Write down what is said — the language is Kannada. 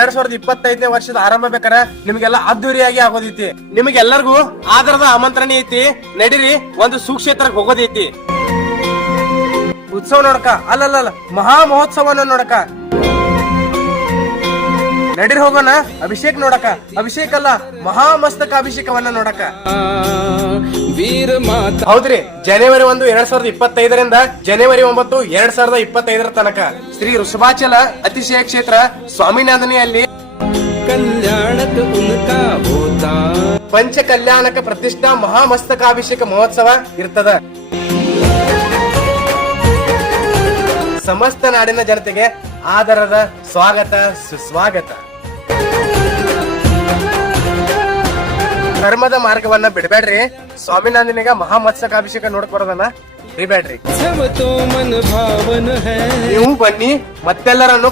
2025ನೇ ವರ್ಷದ ಆರಂಭ ಬೇಕಾರ ನಿಮ್ಗೆಲ್ಲ ಅದ್ದೂರಿಯಾಗಿ ಆಗೋದೈತಿ. ನಿಮ್ಗೆಲ್ಲರಿಗೂ ಆದರದ ಆಮಂತ್ರಣ ಐತಿ. ನಡೀರಿ ಒಂದು ಸುಕ್ಷೇತ್ರಕ್ಕೆ ಹೋಗೋದೈತಿ. ಉತ್ಸವ ನೋಡಕ ಅಲ್ಲಲ್ಲ ಮಹಾ ಮಹೋತ್ಸವನ ನೋಡಕ ನಡೀರಿ ಹೋಗೋಣ. ಅಭಿಷೇಕ್ ನೋಡಕ ಅಭಿಷೇಕ್ ಅಲ್ಲ ಮಹಾಮಸ್ತಕ ಅಭಿಷೇಕವನ್ನ ನೋಡಕ. ಹೌದ್ರಿ, ಜನವರಿ 1, 2025ರಿಂದ ಜನವರಿ 9, 2025 ತನಕ ಶ್ರೀ ವೃಷಭಾಚಲ ಅತಿಶಯ ಕ್ಷೇತ್ರ ಸ್ವಾಮಿನಾಥನಿಯಲ್ಲಿ ಪಂಚ ಕಲ್ಯಾಣಕ ಪ್ರತಿಷ್ಠಾ ಮಹಾಮಸ್ತಕಾಭಿಷೇಕ ಮಹೋತ್ಸವ ಇರ್ತದ. ಸಮಸ್ತ ನಾಡಿನ ಜನತೆಗೆ ಆದರದ ಸ್ವಾಗತ ಸುಸ್ವಾಗತ. ಧರ್ಮದ ಮಾರ್ಗವನ್ನ ಬಿಡಬೇಡ್ರಿ. ಸ್ವಾಮಿನಾಥನಿಗ ಮಹಾಮಸ್ತಕಾಭಿಷೇಕ ನೋಡಕ್ ಬರೋದನ್ನ ಬಿಡಬೇಡ್ರಿ. ನೀವು ಬನ್ನಿ, ಮತ್ತೆಲ್ಲರನ್ನು